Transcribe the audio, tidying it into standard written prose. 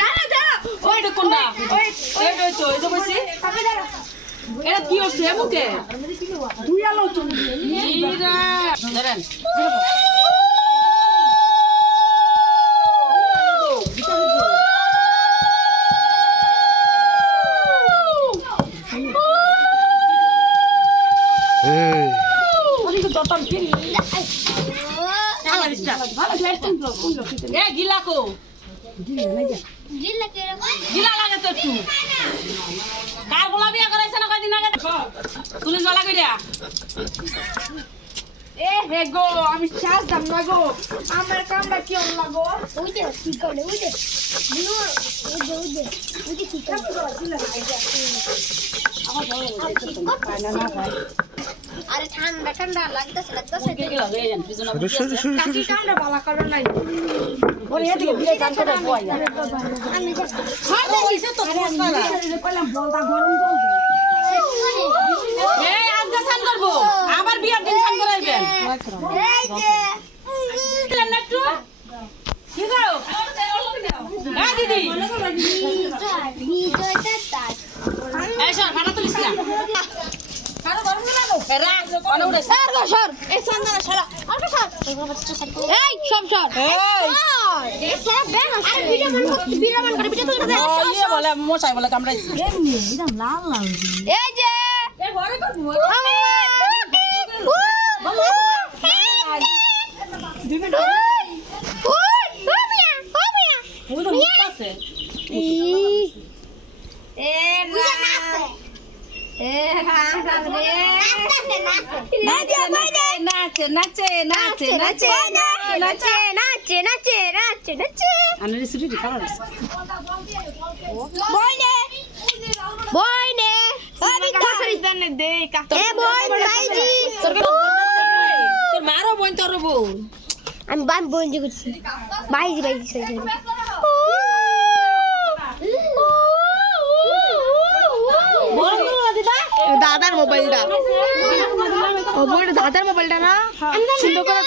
দাঁড়া দাঁড়া ওইটা কোনটা এইটা তো এই যে বসি এটা কি হচ্ছে মুকে দুই আলো চলে ইরা ধরেন গিলা কো গিলা লাগে তো একটু কার বলা বিয়া করাইছে না কয়দিন আগে তুলে জ্বলা কইরা এ হে গো আমি চাস দাম না গো আমার কামটা কি হল লাগো ওই যে কি করে ওই যে কি করে আমার না ভাই আরে ঠান্ডা ঠান্ডা লাগতেছে কি লাগে জান পিছনে কাকি কামটা ভালো করে নাই ওরে এদিকে বিয়ে জান করে বয় আমি হ্যাঁ ওইছে তো সমস্যা না কইলাম বলটা গরম জল দে এই আজকে সান করব আবার বিয়ার দিন সান করাইবেন এই যে নাটু কি গো এ দিদি বিজয়টা তাই এই সর ফাটা তুলিস না কারো গরম লাগো রাখ অনে উড়ে স্যার গো সর এই সান্দানা শালা আর গো সর এই সব সর এই সব বেন আরে ভিডিও মান করে ভিডিও তুলে দে এই বলে মশাই বলে কামড়াইছি এমনি এরকম লাল লাল এই যে এ ঘরে করব দুই মিনিট ওই তো মুখছে এ নাচে এ নাচে নাচে নাচে নাচে নাচে নাচে নাচে নাচে নাচে নাচে আনারে সুরি কালার বইনে বইনে আমি কাছরি জানে দে কাছে এ বইন ভাইজি তোর মারো বইন তোর বোন আমি বান বইন জি করছি ভাইজি ভাইজি সরি দাদার মোবাইলটা ও বড় দাদার মোবাইলটা না সুন্দর করে